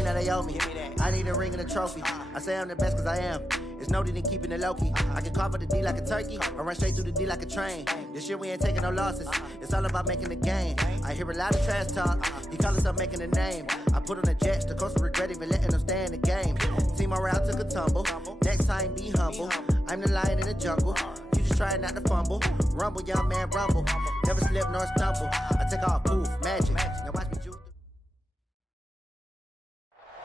everything that they owe me. I need a ring and a trophy. I say I'm the best because I am. It's no need in keeping it low-key. I can carve up the D like a turkey or run straight through the D like a train. This year we ain't taking no losses. It's all about making the game. I hear a lot of trash talk. He call himself making a name. I put on the Jets. The coach will regret even letting them stay in the game. Team morale took a tumble. Next time be humble. I'm the lion in the jungle. You just trying not to fumble. Rumble, young man, rumble. Never slip nor stumble. I take off, poof, magic. Now watch me juke.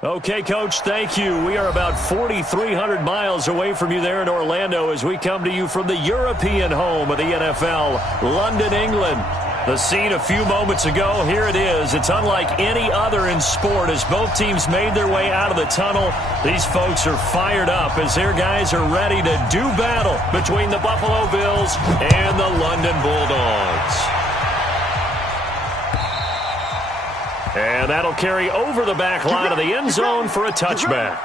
Okay, Coach, thank you. We are about 4,300 miles away from you there in Orlando as we come to you from the European home of the NFL, London, England. The scene a few moments ago, here it is. It's unlike any other in sport as both teams made their way out of the tunnel. These folks are fired up as their guys are ready to do battle between the Buffalo Bills and the London Bulldogs. And that'll carry over the back line of the end zone for a touchback.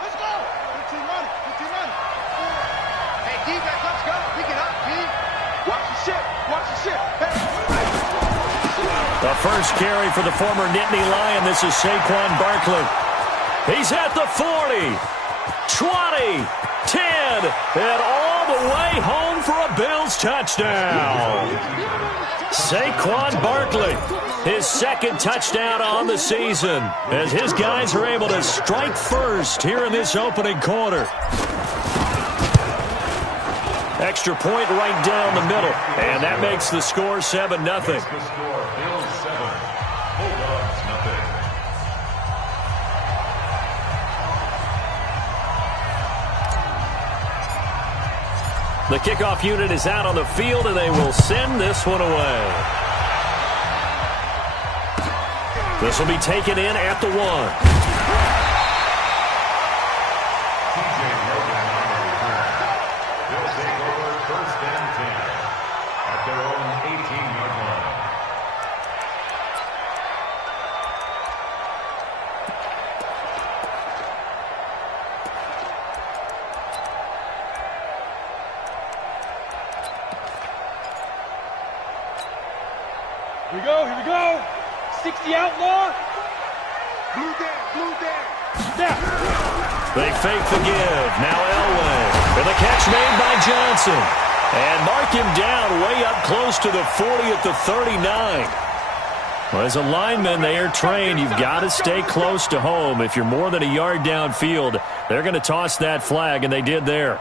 Let's go. 15 money. Hey, defense, let's go. Pick it up, D. Watch the shit. Hey. The first carry for the former Nittany Lion. This is Saquon Barkley. He's at the 40, 20, 10, and all the way home for a Bills touchdown. Saquon Barkley, his second touchdown on the season, as his guys are able to strike first here in this opening quarter. Extra point right down the middle, and that makes the score 7-0. The kickoff unit is out on the field, and they will send this one away. This will be taken in at the 1. Here we go. 60 outlaw. Blue down. Snap. They fake the give. Now Elway. And the catch made by Johnson. And mark him down way up close to the 40 at the 39. Well, as a lineman, they are trained. You've got to stay close to home. If you're more than a yard downfield, they're going to toss that flag, and they did there.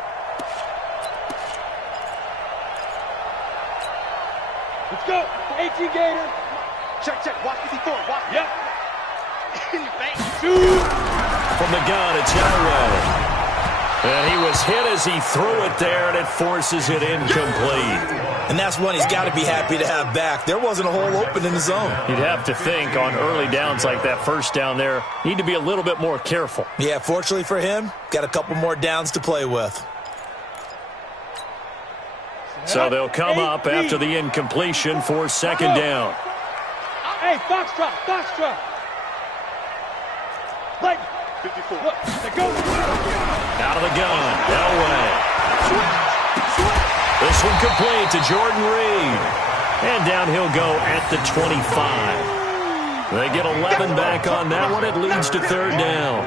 Let's go. 18 Gator. Check. Watch 54. Watch. Yep. Shoot. From the gun, it's Elway. And he was hit as he threw it there, and it forces it incomplete. And that's one he's got to be happy to have back. There wasn't a hole open in the zone. You'd have to think on early downs like that first down there, need to be a little bit more careful. Yeah, fortunately for him, got a couple more downs to play with. So they'll come up after the incompletion for second down. Hey, Foxtrot. Play. 54. Look, they go. Out of the gun, Elway. This one complete to Jordan Reed. And down he'll go at the 25. They get 11 back on that one. It leads to third down.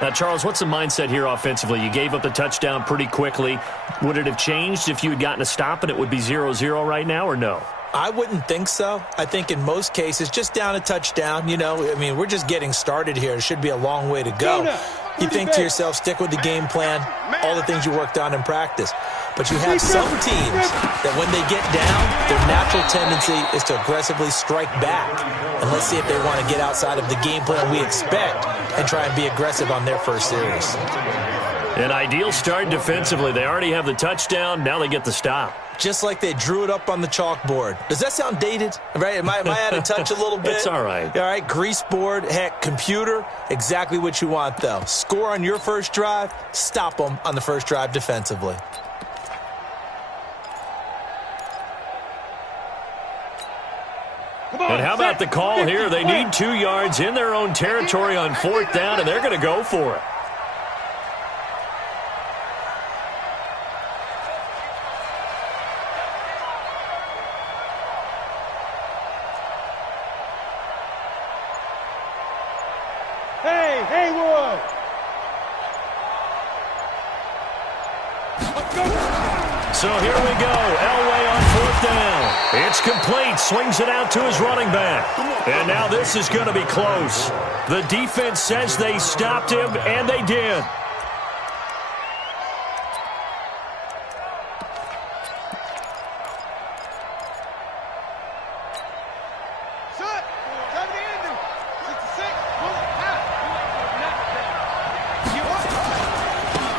Now, Charles, what's the mindset here offensively? You gave up the touchdown pretty quickly. Would it have changed if you had gotten a stop and it would be 0-0 right now, or no? I wouldn't think so. I think in most cases, just down a touchdown, we're just getting started here. It should be a long way to go. You think to yourself, stick with the game plan, all the things you worked on in practice. But you have some teams that when they get down, their natural tendency is to aggressively strike back. And let's see if they want to get outside of the game plan we expect and try and be aggressive on their first series. An ideal start defensively. They already have the touchdown. Now they get the stop. Just like they drew it up on the chalkboard. Does that sound dated? Right? Am I out of touch a little bit? It's all right. All right, grease board, heck, computer, exactly what you want, though. Score on your first drive, stop them on the first drive defensively. And how about got the call here. They need 2 yards in their own territory on 4th down, and they're going to go for it. Hey, Haywood! So here we go. Elway on 4th down. It's complete. Swings it out to his running back. And now this is going to be close. The defense says they stopped him, and they did.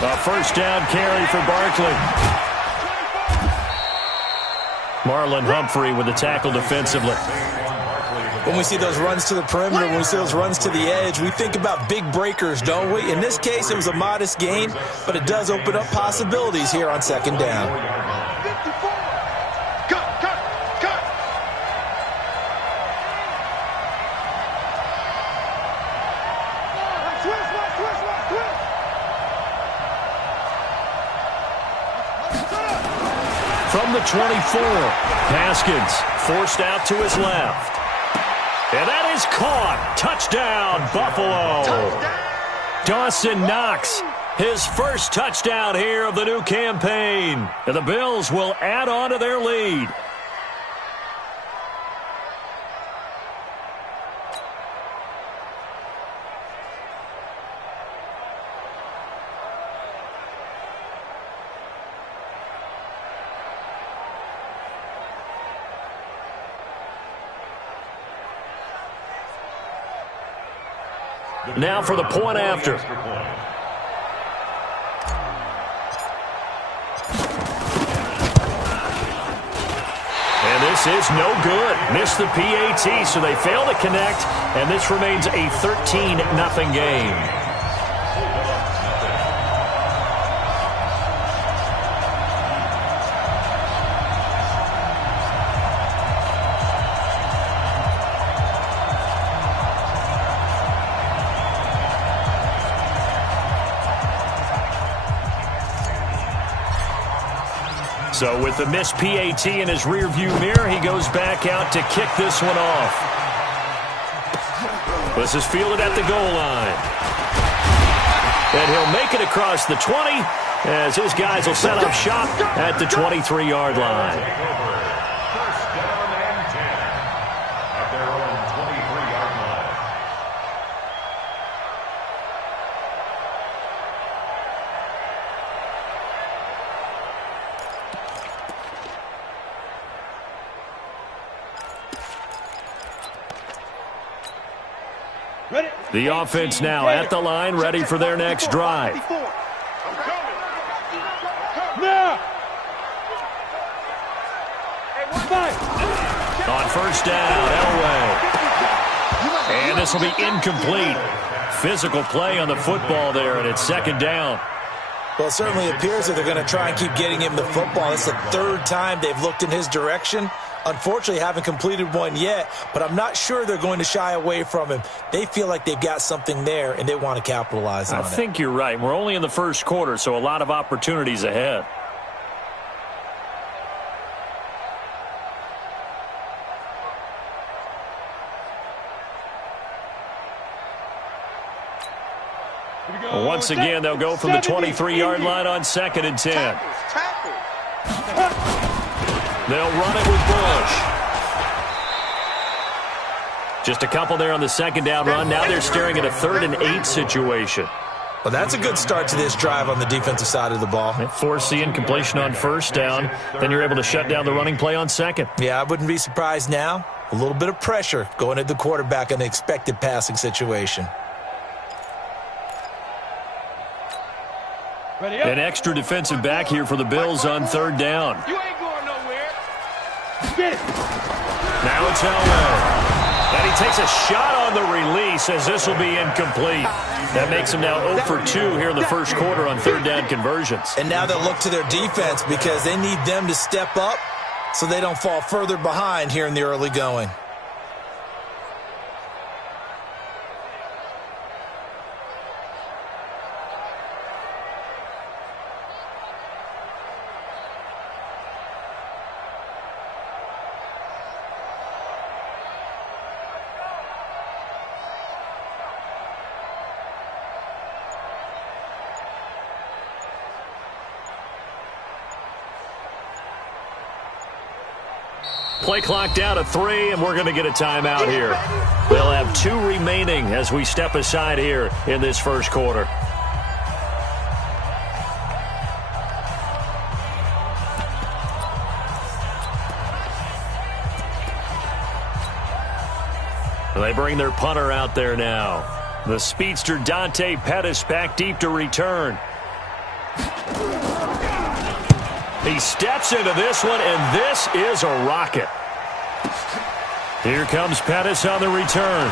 A first down carry for Barkley. Marlon Humphrey with the tackle defensively. When we see those runs to the perimeter, when we see those runs to the edge, we think about big breakers, don't we? In this case, it was a modest gain, but it does open up possibilities here on 2nd down. From the 24, Haskins forced out to his left. And that is caught. Touchdown, Buffalo. Dawson Knox, his first touchdown here of the new campaign. And the Bills will add on to their lead. Now for the point after. And this is no good. Missed the PAT, so they fail to connect, and this remains a 13-0 game. So with the missed PAT in his rearview mirror, he goes back out to kick this one off. This is fielded at the goal line. And he'll make it across the 20 as his guys will set up shop at the 23-yard line. First down and 10 at their own 23-yard line. The offense now at the line, ready for their next drive. On first down, Elway. And this will be incomplete. Physical play on the football there, and it's 2nd down. Well, it certainly appears that they're going to try and keep getting him the football. It's the 3rd time they've looked in his direction. Unfortunately, haven't completed one yet, but I'm not sure they're going to shy away from him. They feel like they've got something there, and they want to capitalize on it. I think you're right. We're only in the first quarter, so a lot of opportunities ahead. Once again, they'll go from the 23-yard line on 2nd and 10. They'll run it with Bush. Just a couple there on the 2nd down run. Now they're staring at a 3rd and 8 situation. Well, that's a good start to this drive on the defensive side of the ball. Force the incompletion on 1st down. Then you're able to shut down the running play on 2nd. Yeah, I wouldn't be surprised now. A little bit of pressure going at the quarterback in an expected passing situation. An extra defensive back here for the Bills on 3rd down. You ain't going nowhere. Get it. Now it's Elway. And he takes a shot on the release as this will be incomplete. That makes him now 0 for 2 here in the first quarter on 3rd down conversions. And now they'll look to their defense because they need them to step up so they don't fall further behind here in the early going. Play clock down to 3, and we're going to get a timeout here. They'll have 2 remaining as we step aside here in this first quarter. They bring their punter out there now. The speedster Dante Pettis back deep to return. He steps into this one, and this is a rocket. Here comes Pettis on the return.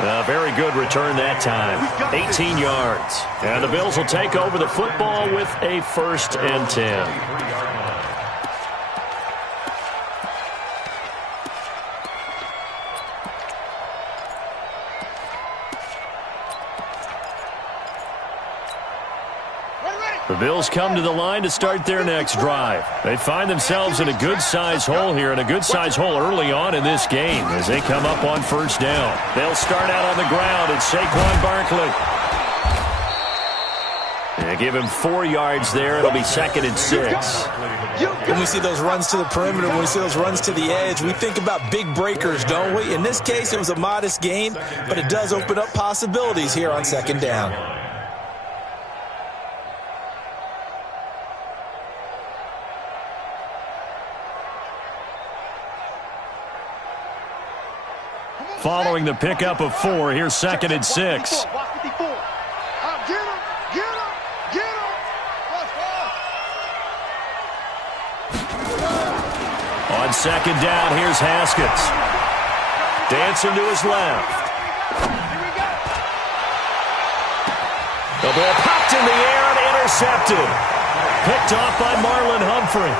A very good return that time. 18 yards. And the Bills will take over the football with a 1st and 10. The Bills come to the line to start their next drive. They find themselves in a good-sized hole here, and a good-sized hole early on in this game as they come up on 1st down. They'll start out on the ground. It's Saquon Barkley. They give him 4 yards there. It'll be 2nd and 6. When we see those runs to the perimeter, when we see those runs to the edge, we think about big breakers, don't we? In this case, it was a modest gain, but it does open up possibilities here on 2nd down. Following the pickup of 4, here's 2nd and 6. On 2nd down, here's Haskins. Dancing to his left. The ball popped in the air and intercepted. Picked off by Marlon Humphrey.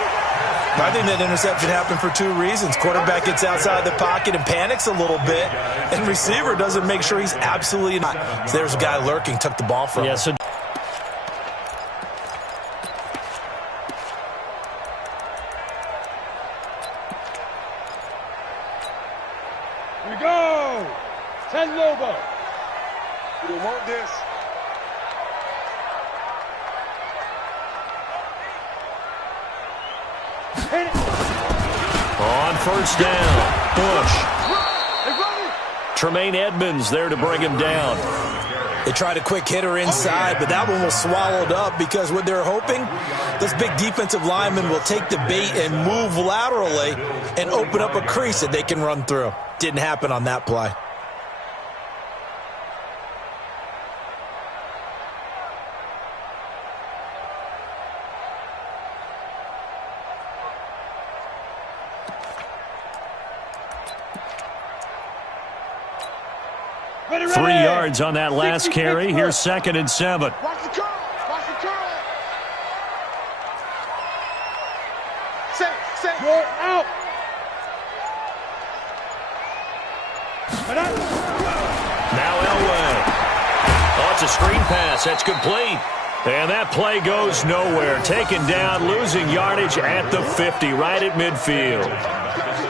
I think that interception happened for 2 reasons. Quarterback gets outside the pocket and panics a little bit, and receiver doesn't make sure he's absolutely not. So there's a guy lurking, took the ball from him. So Here we go. 10 Lobo. We don't want this. on 1st down, Bush. Tremaine Edmonds there to bring him down. They tried a quick hitter inside, but that one was swallowed up because what they're hoping, those big defensive linemen will take the bait and move laterally and open up a crease that they can run through. Didn't happen on that play. Ready. 3 yards on that last carry. Here's 2nd and 7. Watch the curl. Watch the curl. Safe. You're out. Now Elway. Oh, it's a screen pass. That's complete. And that play goes nowhere. Taken down, losing yardage at the 50, right at midfield.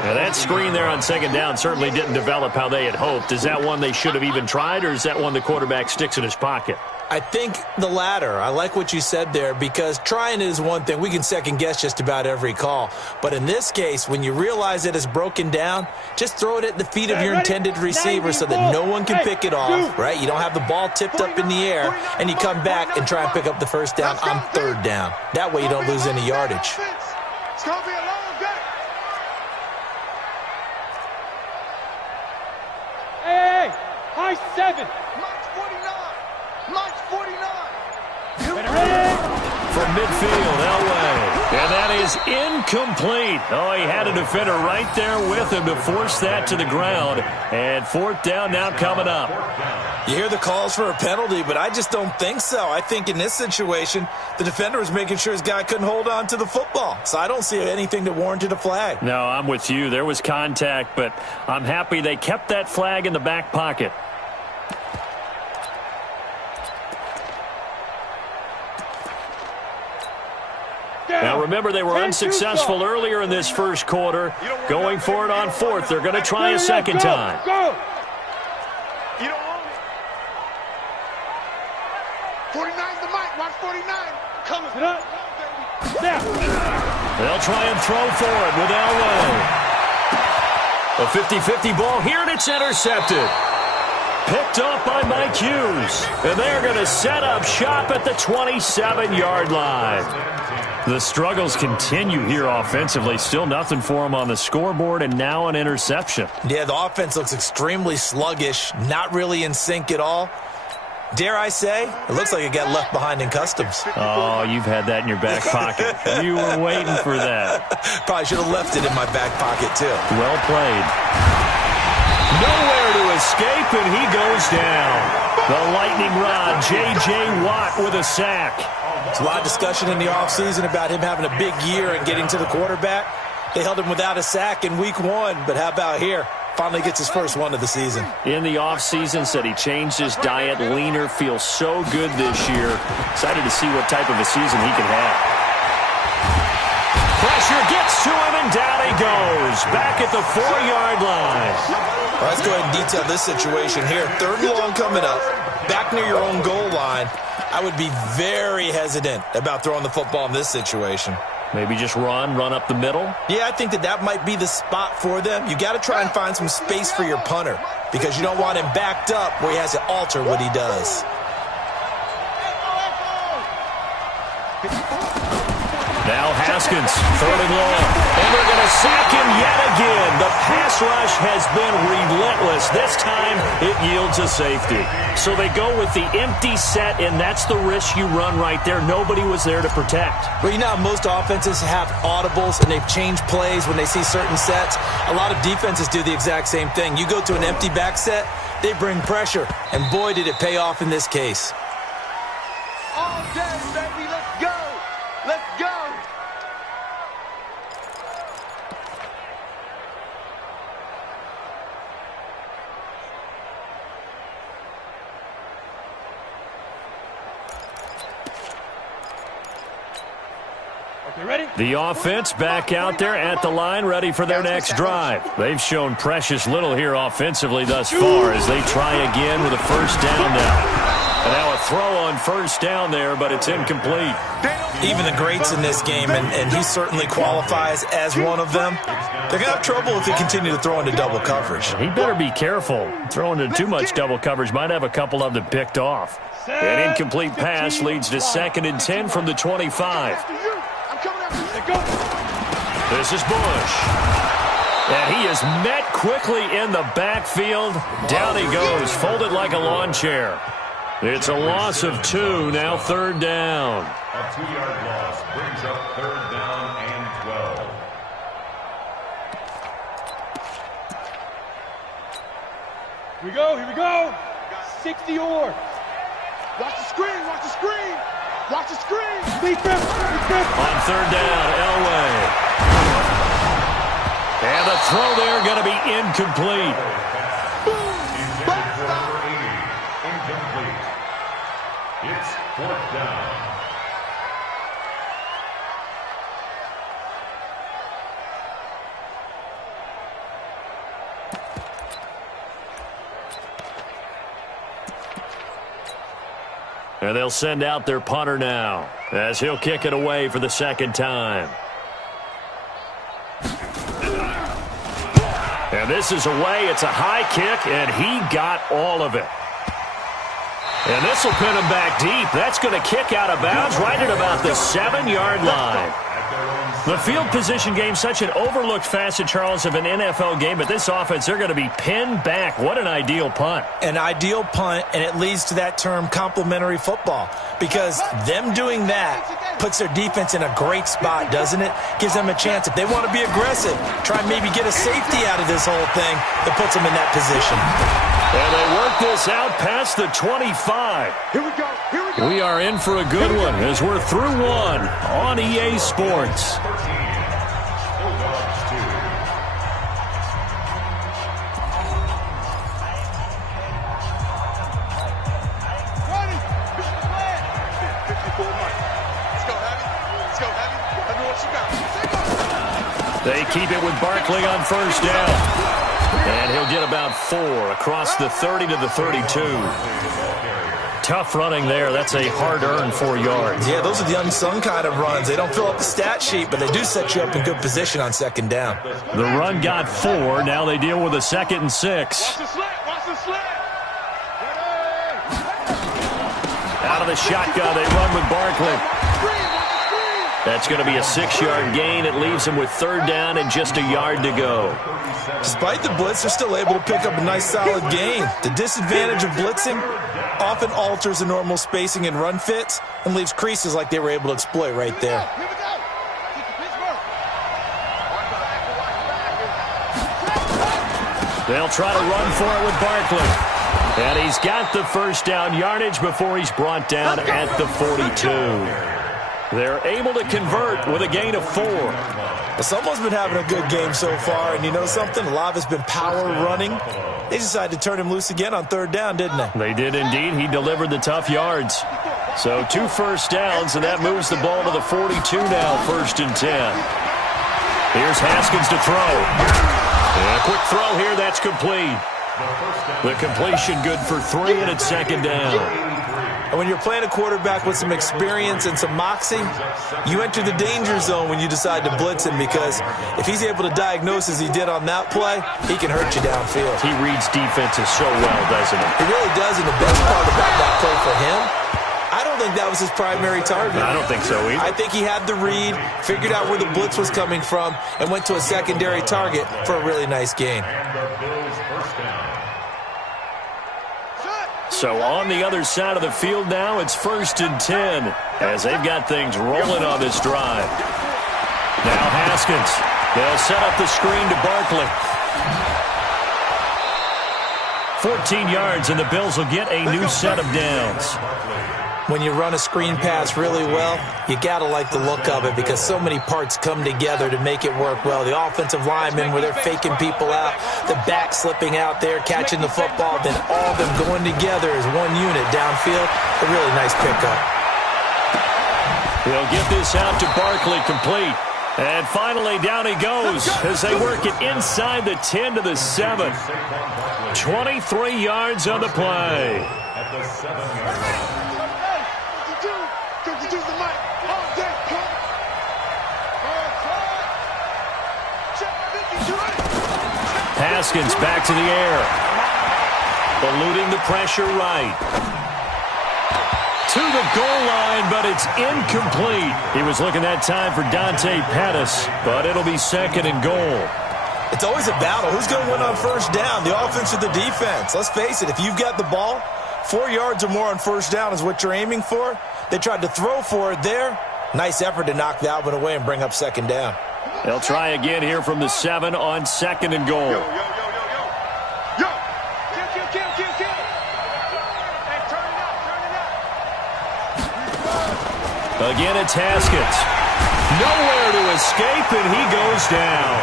Now that screen there on 2nd down certainly didn't develop how they had hoped. Is that one they should have even tried, or is that one the quarterback sticks in his pocket? I think the latter. I like what you said there, because trying it is one thing. We can second guess just about every call. But in this case, when you realize it is broken down, just throw it at the feet of your intended receiver so that no one can pick it off, right? You don't have the ball tipped up in the air, and you come back and try and pick up the 1st down on 3rd down. That way you don't lose any yardage. It's going to be a long day. Hey, high 7. Mike's 49. Mike's 49. From midfield, Elway. And that is incomplete. Oh, he had a defender right there with him to force that to the ground. And 4th down now coming up. You hear the calls for a penalty, but I just don't think so. I think in this situation, the defender was making sure his guy couldn't hold on to the football. So I don't see anything that warranted a flag. No, I'm with you. There was contact, but I'm happy they kept that flag in the back pocket. Now, remember, they were unsuccessful earlier in this first quarter. Going for it on 4th. They're going to try a second time. Go. You don't want it. 49's the Mike. Watch 49. Coming. Sit up. Step. They'll try and throw for it with Elway. A 50-50 ball here, and it's intercepted. Picked up by Mike Hughes. And they're going to set up shop at the 27-yard line. The struggles continue here offensively. Still nothing for them on the scoreboard, and now an interception. Yeah, the offense looks extremely sluggish, not really in sync at all. Dare I say, it looks like it got left behind in customs. Oh, you've had that in your back pocket. You were waiting for that. Probably should have left it in my back pocket, too. Well played. Nowhere to escape, and he goes down. The lightning rod, J.J. Watt with a sack. There's a lot of discussion in the offseason about him having a big year and getting to the quarterback. They held him without a sack in week 1, but how about here? Finally gets his first one of the season. In the offseason, said he changed his diet, leaner, feels so good this year. Excited to see what type of a season he can have. Pressure gets to him, and down he goes. Back at the 4-yard line. Well, let's go ahead and detail this situation here. 3rd and long coming up, back near your own goal line. I would be very hesitant about throwing the football in this situation. Maybe just run up the middle? Yeah, I think that might be the spot for them. You got to try and find some space for your punter because you don't want him backed up where he has to alter what he does. Now Haskins, 3rd and long. And they're going to sack him yet again. The pass rush has been relentless. This time, it yields a safety. So they go with the empty set, and that's the risk you run right there. Nobody was there to protect. Well, you know how most offenses have audibles, and they've changed plays when they see certain sets. A lot of defenses do the exact same thing. You go to an empty back set, they bring pressure, and boy, did it pay off in this case. All day, baby, let's go! Let's go! Okay, ready? The offense back out there at the line, ready for their next drive. They've shown precious little here offensively thus far as they try again with a first down now. And now a throw on first down there, but it's incomplete. Even the greats in this game, and he certainly qualifies as one of them, they're going to have trouble if they continue to throw into double coverage. He better be careful. Throwing into too much double coverage might have a couple of them picked off. An incomplete pass leads to 2nd and 10 from the 25. This is Bush. And he is met quickly in the backfield. Down he goes, folded like a lawn chair. It's a loss of 2, now 3rd down. A 2-yard loss brings up 3rd down and 12. Here we go. 60 yards. Watch the screen, watch the screen! Watch the screen! Defense. On 3rd down, Elway. And the throw there going to be incomplete. Incomplete. It's 4th down. And they'll send out their punter now as he'll kick it away for the 2nd time. And this is away. It's a high kick, and he got all of it. And this will pin him back deep. That's going to kick out of bounds right at about the 7-yard line. The field position game, such an overlooked facet, Charles, of an NFL game, but this offense, they're going to be pinned back. What an ideal punt. An ideal punt, and it leads to that term complementary football, because them doing that puts their defense in a great spot, doesn't it? Gives them a chance. If they want to be aggressive, try and maybe get a safety out of this whole thing that puts them in that position. And they work this out past the 25. Here we go. We are in for a good one as we're through one on EA Sports. They keep it with Barkley on first down. And he'll get about 4 across the 30 to the 32. Tough running there. That's a hard-earned 4 yards. Yeah, those are the unsung kind of runs. They don't fill up the stat sheet, but they do set you up in good position on second down. The run got 4. Now they deal with a 2nd and 6. Watch the slant. Watch the slant. Out of the shotgun, they run with Barkley. That's going to be a 6-yard gain. It leaves them with 3rd down and just a yard to go. Despite the blitz, they're still able to pick up a nice solid gain. The disadvantage of blitzing often alters the normal spacing and run fits and leaves creases like they were able to exploit right there. They'll try to run for it with Barkley. And he's got the 1st down yardage before he's brought down at the 42. They're able to convert with a gain of 4. Well, someone's been having a good game so far, and you know something? A lot has been power running. They decided to turn him loose again on 3rd down, didn't they? They did indeed. He delivered the tough yards. So 2 first downs, and that moves the ball to the 42 now, 1st and 10. Here's Haskins to throw. And a quick throw here, that's complete. The completion good for 3, and it's 2nd down. And when you're playing a quarterback with some experience and some moxie, you enter the danger zone when you decide to blitz him, because if he's able to diagnose as he did on that play, he can hurt you downfield. He reads defenses so well, doesn't he? He really does, and the best part about that play for him, I don't think that was his primary target. I don't think so either. I think he had the read, figured out where the blitz was coming from, and went to a secondary target for a really nice gain. So on the other side of the field now, it's 1st and 10 as they've got things rolling on this drive. Now Haskins. They'll set up the screen to Barkley. 14 yards, and the Bills will get a new set of downs. When you run a screen pass really well, you got to like the look of it, because so many parts come together to make it work well. The offensive linemen, where they're faking people out, the back slipping out there, catching the football, then all of them going together as one unit downfield. A really nice pickup. They'll get this out to Barkley, complete. And finally, down he goes as they work it inside the 10 to the 7. 23 yards on the play. At the 7-yard line. Haskins back to the air. Eluding the pressure right. To the goal line, but it's incomplete. He was looking that time for Dante Pettis, but it'll be 2nd and goal. It's always a battle. Who's going to win on 1st down, the offense or the defense? Let's face it, if you've got the ball, 4 yards or more on 1st down is what you're aiming for. They tried to throw for it there. Nice effort to knock that one away and bring up 2nd down. They'll try again here from the 7 on 2nd and goal. Again, it's Haskins. Nowhere to escape, and he goes down.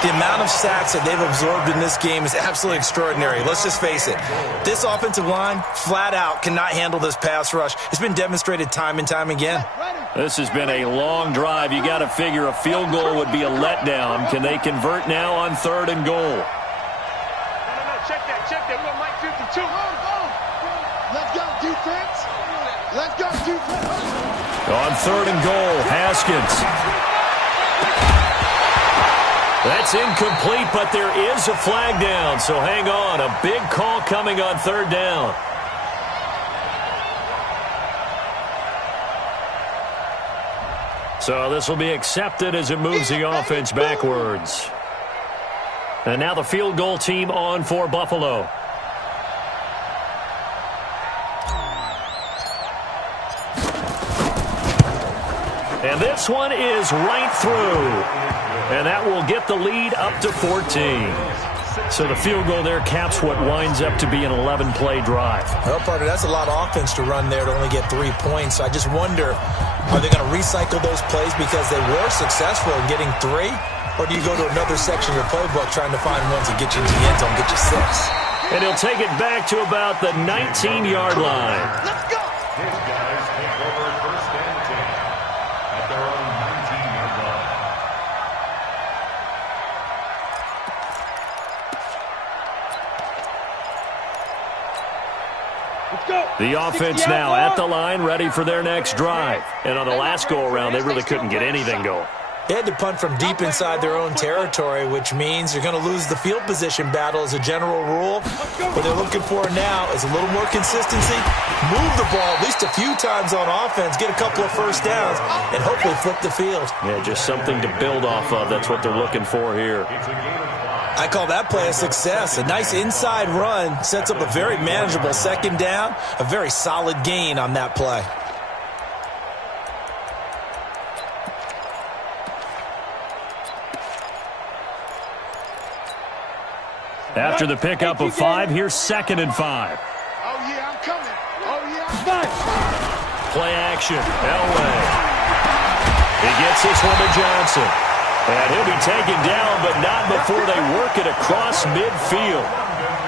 The amount of sacks that they've absorbed in this game is absolutely extraordinary. Let's just face it. This offensive line, flat out, cannot handle this pass rush. It's been demonstrated time and time again. This has been a long drive. You got to figure a field goal would be a letdown. Can they convert now on 3rd and goal? No, check that. We got Mike 52. Let's go, defense. Let's go, defense. On 3rd and goal, Haskins. That's incomplete, but there is a flag down, so hang on. A big call coming on 3rd down. So this will be accepted as it moves the offense backwards. And now the field goal team on for Buffalo. And this one is right through. And that will get the lead up to 14. So the field goal there caps what winds up to be an 11-play drive. Well, partner, that's a lot of offense to run there to only get 3 points. So I just wonder, are they going to recycle those plays because they were successful in getting 3? Or do you go to another section of your playbook trying to find ones that get you into the end zone, get you 6? And he'll take it back to about the 19-yard line. Let's go. His guys take over 1st and 10 at their own 19-yard line. Let's go. The offense now at the line, ready for their next drive. And on the last go-around, they really couldn't get anything going. They had to punt from deep inside their own territory, which means you're going to lose the field position battle as a general rule. What they're looking for now is a little more consistency, move the ball at least a few times on offense, get a couple of first downs, and hopefully flip the field. Yeah, just something to build off of. That's what they're looking for here. I call that play a success. A nice inside run sets up a very manageable second down, a very solid gain on that play. After the pickup of 5, here's 2nd and 5. Oh, yeah, I'm coming. Oh, yeah, I'm coming. Play action. Elway. He gets this one to Johnson. And he'll be taken down, but not before they work it across midfield.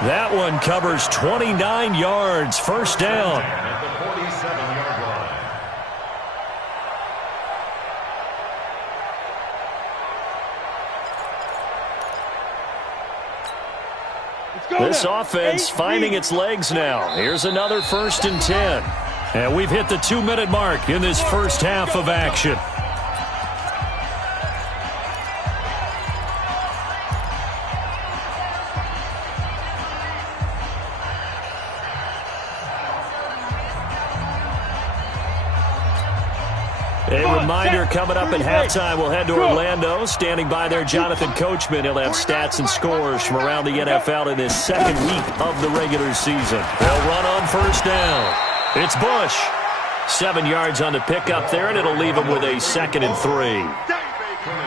That one covers 29 yards. First down. At the 47-yard line. This offense finding its legs now. Here's another 1st and 10. And we've hit the 2-minute mark in this first half of action. A reminder coming up at halftime, we'll head to Orlando. Standing by there, Jonathan Coachman. He'll have stats and scores from around the NFL in this second week of the regular season. They'll run on first down. It's Bush. 7 yards on the pickup there, and it'll leave him with a 2nd and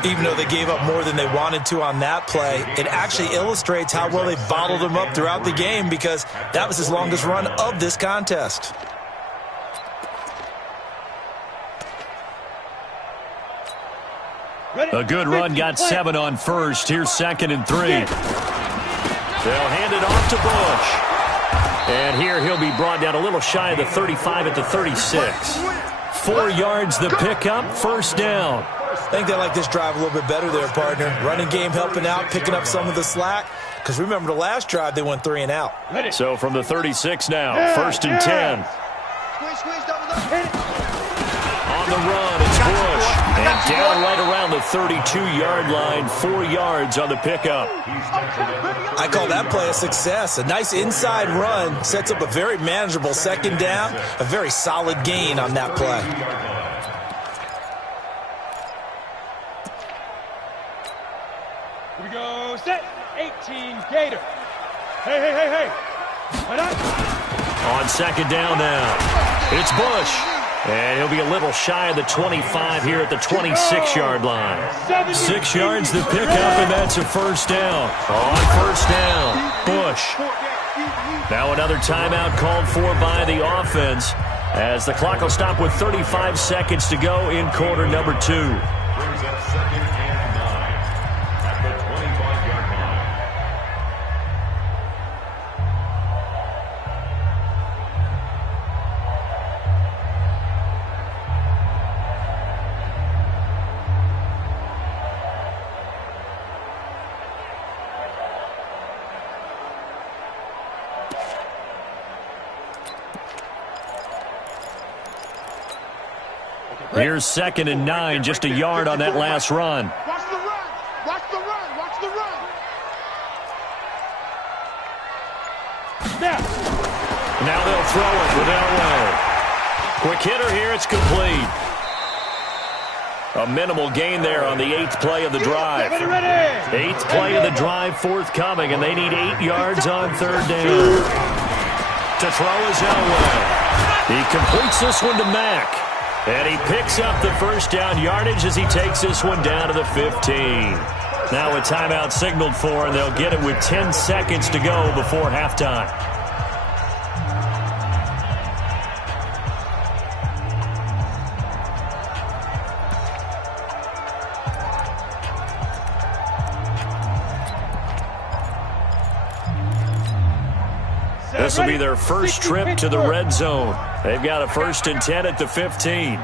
3. Even though they gave up more than they wanted to on that play, it actually illustrates how well they bottled them up throughout the game because that was his longest run of this contest. A good run, got 7 on first. Here's 2nd and 3. They'll hand it off to Bush. And here he'll be brought down a little shy of the 35 at the 36. 4 yards the pickup, first down. I think they like this drive a little bit better there, partner. Running game helping out, picking up some of the slack. Because remember the last drive, they went 3 and out. So from the 36 now, 1st and 10. On the run, it's Bush. And down right around the 32-yard line, 4 yards on the pickup. I call that play a success. A nice inside run sets up a very manageable second down, a very solid gain on that play. Here we go, set, 18, Gator. Hey. Why not? On 2nd down now, it's Bush. And he'll be a little shy of the 25 here at the 26-yard line. 6 yards the pickup, and that's a first down. On first down, Bush. Now another timeout called for by the offense as the clock will stop with 35 seconds to go in quarter number 2. Brings up 2nd and 9 at the 25-yard line. Here's 2nd and 9, just a yard on that last run. Watch the run. Watch the run. Watch the run. Now they'll throw it with Elway. Quick hitter here, it's complete. A minimal gain there on the 8th play of the drive. 8th play of the drive forthcoming, and they need 8 yards on 3rd down. To throw is Elway. He completes this one to Mack. And he picks up the first down yardage as he takes this one down to the 15. Now a timeout signaled for, and they'll get it with 10 seconds to go before halftime. This will be their first trip to the red zone. They've got a 1st and 10 at the 15.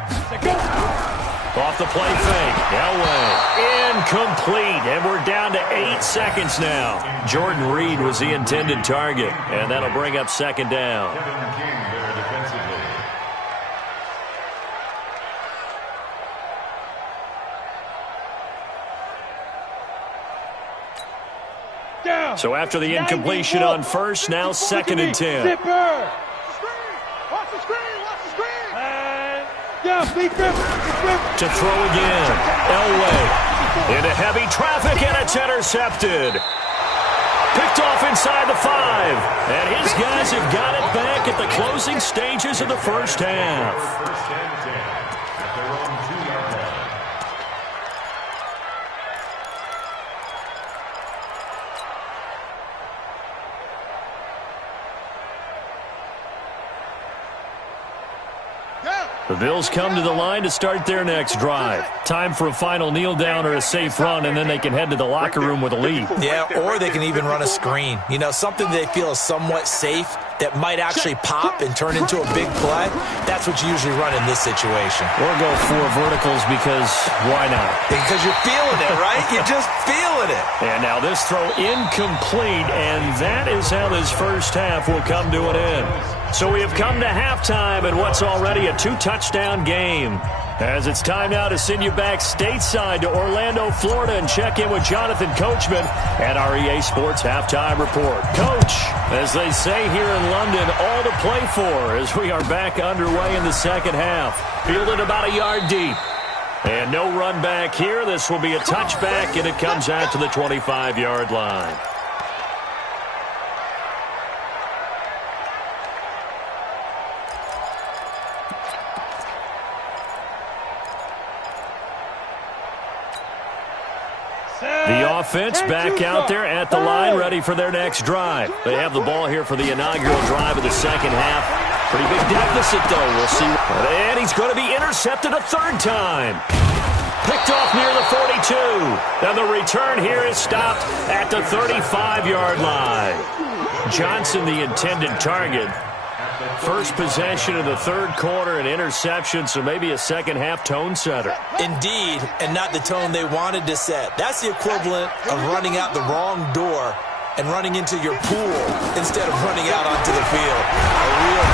Off the play fake. Elway. Incomplete. And we're down to 8 seconds now. Jordan Reed was the intended target. And that'll bring up second down. So after the incompletion on first, now 2nd and 10. Watch the screen. To throw again. Elway into heavy traffic, and it's intercepted. Picked off inside the 5. And his guys have got it back at the closing stages of the first half. The Bills come to the line to start their next drive. Time for a final kneel down or a safe run, and then they can head to the locker room with a lead. Yeah, or they can even run a screen. You know, something they feel is somewhat safe that might actually pop and turn into a big play. That's what you usually run in this situation. Or go 4 verticals because why not? Because you're feeling it, right? You're just feeling it. And now this throw incomplete, and that is how this first half will come to an end. So we have come to halftime in what's already a 2-touchdown game. As it's time now to send you back stateside to Orlando, Florida, and check in with Jonathan Coachman at our EA Sports Halftime Report. Coach, as they say here in London, all to play for as we are back underway in the second half. Fielded about a yard deep. And no run back here. This will be a touchback, and it comes out to the 25-yard line. The offense back out there at the line, ready for their next drive. They have the ball here for the inaugural drive of the second half. Pretty big deficit, though. We'll see. And he's going to be intercepted a 3rd time. Picked off near the 42. And the return here is stopped at the 35-yard line. Johnson, the intended target. First possession of the 3rd quarter, an interception, so maybe a second-half tone setter. Indeed, and not the tone they wanted to set. That's the equivalent of running out the wrong door and running into your pool instead of running out onto the field. A real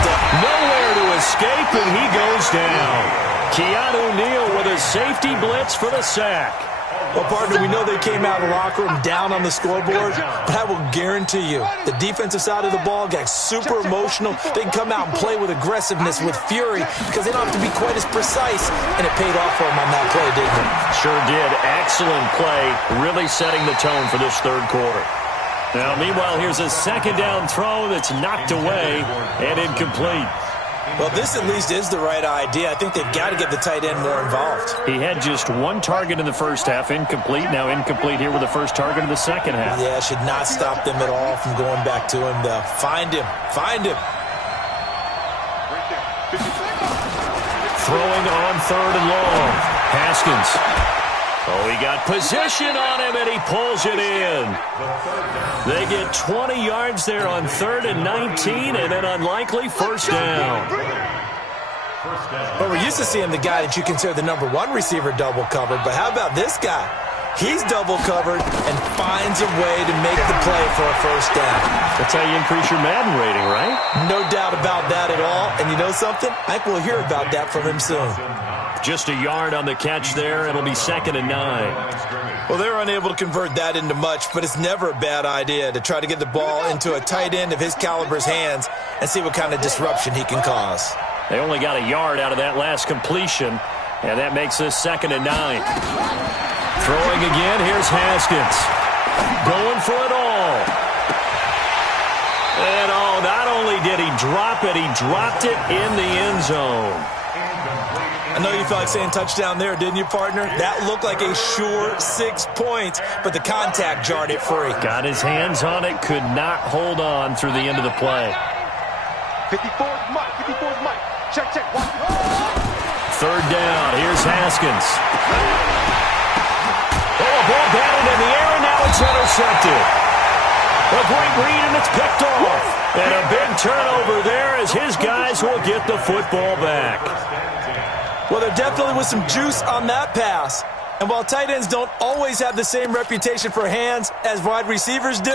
nowhere to escape, and he goes down. Keanu Neal with a safety blitz for the sack. Well, partner, we know they came out of the locker room down on the scoreboard, but I will guarantee you the defensive side of the ball got super emotional. They can come out and play with aggressiveness, with fury, because they don't have to be quite as precise, and it paid off for them on that play, didn't it? Sure did. Excellent play, really setting the tone for this 3rd quarter. Now, meanwhile, here's a second down throw that's knocked away and incomplete. Well, this at least is the right idea. I think they've got to get the tight end more involved. He had just 1 target in the first half, incomplete. Now incomplete here with the first target of the second half. Yeah, should not stop them at all from going back to him, though. Find him. Find him. Throwing on 3rd and long. Haskins. Oh, he got position on him, and he pulls it in. They get 20 yards there on 3rd and 19, and an unlikely first down. Well, we're used to seeing the guy that you consider the number 1 receiver double covered, but how about this guy? He's double covered and finds a way to make the play for a first down. That's how you increase your Madden rating, right? No doubt about that at all. And you know something? I think we'll hear about that from him soon. Just a yard on the catch there. It'll be 2nd and 9. Well, they're unable to convert that into much, but it's never a bad idea to try to get the ball into a tight end of his caliber's hands and see what kind of disruption he can cause. They only got a yard out of that last completion, and that makes this 2nd and 9. Throwing again, here's Haskins. Going for it all. And not only did he drop it, he dropped it in the end zone. I know you felt like saying touchdown there, didn't you, partner? That looked like a sure 6 points, but the contact jarred it free. Got his hands on it, could not hold on through the end of the play. 54's Mike, 54's Mike. Check. 3rd down, here's Haskins. Oh, ball batted in the air, and now it's intercepted. A great read, and it's picked off. And a big turnover there as his guys will get the football back. Well, there definitely was some juice on that pass. And while tight ends don't always have the same reputation for hands as wide receivers do,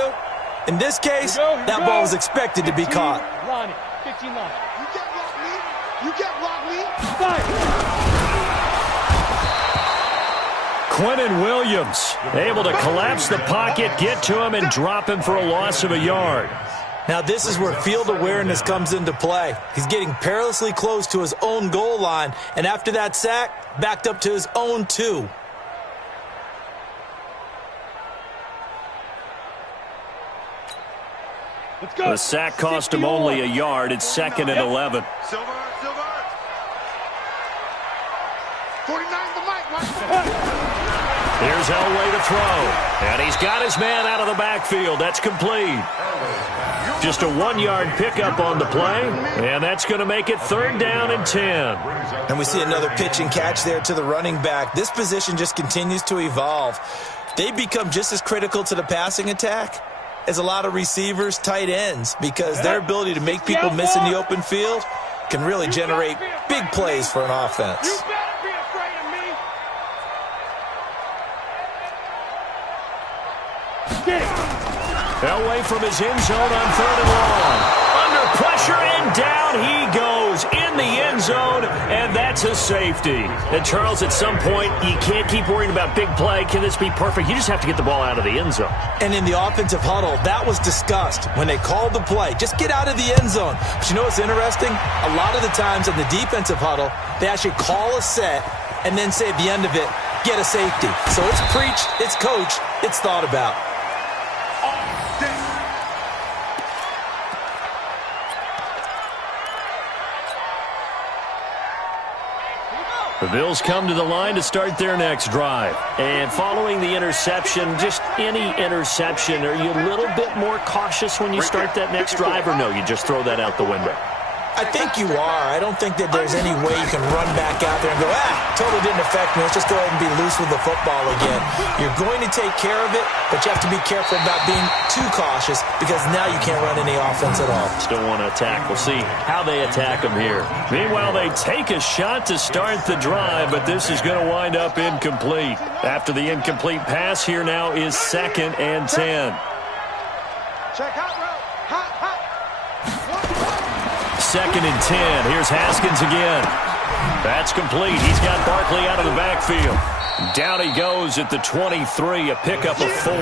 in this case, that ball was expected to be caught. Ronnie, 15 line. You can't block me. You can't block me. Quentin Williams able to collapse the pocket, get to him, and drop him for a loss of a yard. Now this is where field awareness comes into play. He's getting perilously close to his own goal line, and after that sack, backed up to his own 2. The sack cost him only a yard. It's 2nd and 11. Silver. 49 the mic. Here's Elway to throw. And he's got his man out of the backfield. That's complete. Just a 1-yard pickup on the play, and that's going to make it 3rd down and 10. And we see another pitch and catch there to the running back. This position just continues to evolve. They become just as critical to the passing attack as a lot of receivers, tight ends, because their ability to make people miss in the open field can really generate big plays for an offense. You better be afraid of me. Elway from his end zone on 3rd and long. Under pressure, and down he goes in the end zone, and that's a safety. And Charles, at some point, you can't keep worrying about big play. Can this be perfect? You just have to get the ball out of the end zone. And in the offensive huddle, that was discussed when they called the play. Just get out of the end zone. But you know what's interesting? A lot of the times in the defensive huddle, they actually call a set and then say at the end of it, get a safety. So it's preached, it's coached, it's thought about. The Bills come to the line to start their next drive. And following the interception, just any interception, are you a little bit more cautious when you start that next drive, or no, you just throw that out the window? I think you are. I don't think that there's any way you can run back out there and go, totally didn't affect me. Let's just go ahead and be loose with the football again. You're going to take care of it, but you have to be careful about being too cautious because now you can't run any offense at all. Still want to attack. We'll see how they attack them here. Meanwhile, they take a shot to start the drive, but this is going to wind up incomplete. After the incomplete pass, here now is 2nd and 10. Check hot route. Hot. 2nd and 10. Here's Haskins again. That's complete. He's got Barkley out of the backfield. Down he goes at the 23, a pickup of 4.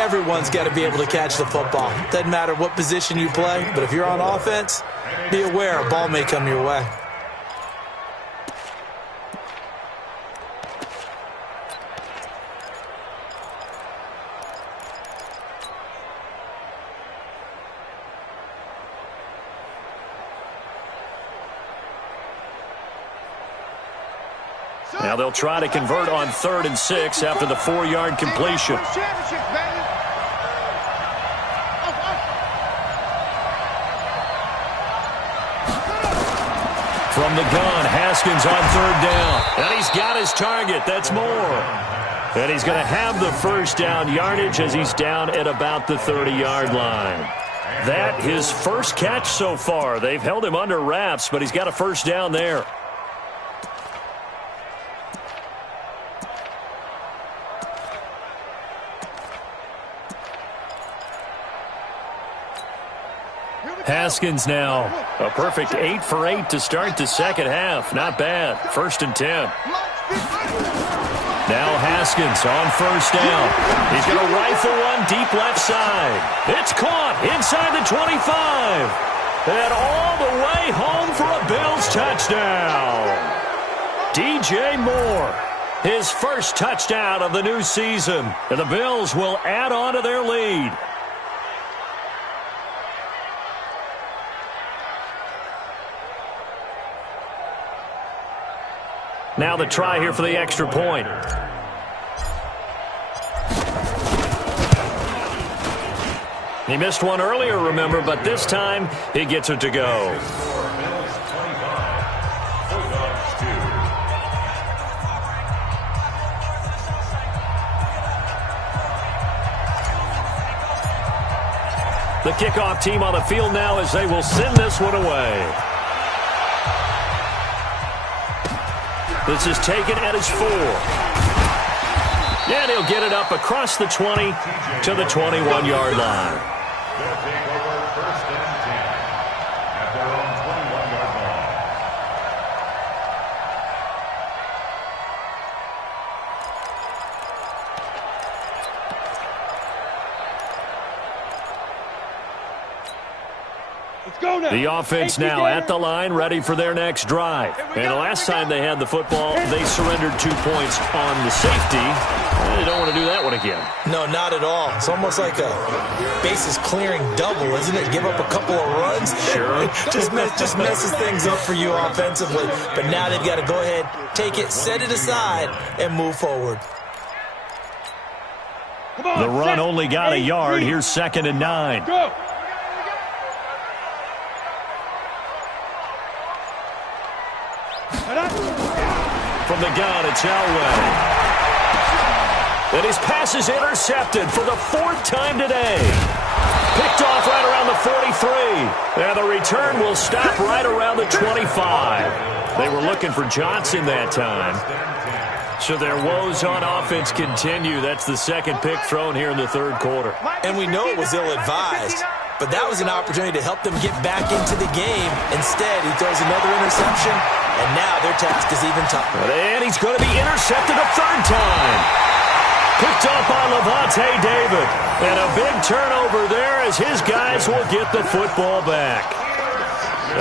Everyone's got to be able to catch the football. Doesn't matter what position you play, but if you're on offense, be aware a ball may come your way. Now they'll try to convert on 3rd and 6 after the 4-yard completion. From the gun, Haskins on 3rd down. And he's got his target. That's more. And he's going to have the 1st down yardage as he's down at about the 30-yard line. That his first catch so far. They've held him under wraps, but he's got a 1st down there. Haskins now a perfect 8 for 8 to start the second half. Not bad. 1st and 10. Now Haskins on 1st down. He's going to rifle one deep left side. It's caught inside the 25. And all the way home for a Bills touchdown. DJ Moore, his first touchdown of the new season. And the Bills will add on to their lead. Now the try here for the extra point. He missed one earlier, remember, but this time he gets it to go. The kickoff team on the field now as they will send this one away. This is taken at his 4. And he'll get it up across the 20 to the 21-yard line. They'll take over 1st and 10 at their own 21-yard line. The offense now at the line, ready for their next drive. And the last time they had the football, they surrendered 2 points on the safety. They don't want to do that one again. No, not at all. It's almost like a bases clearing double, isn't it? Give up a couple of runs. Sure. just messes things up for you offensively. But now they've got to go ahead, take it, set it aside, and move forward. The run only got a yard. Here's 2nd and 9. Go. From the gun, it's Elway. And his pass is intercepted for the 4th time today. Picked off right around the 43. And the return will stop right around the 25. They were looking for Johnson that time. So their woes on offense continue. That's the 2nd pick thrown here in the 3rd quarter. And we know it was ill-advised, but that was an opportunity to help them get back into the game. Instead, he throws another interception, and now their task is even tougher. And he's going to be intercepted a 3rd time. Picked up by Levante David. And a big turnover there as his guys will get the football back.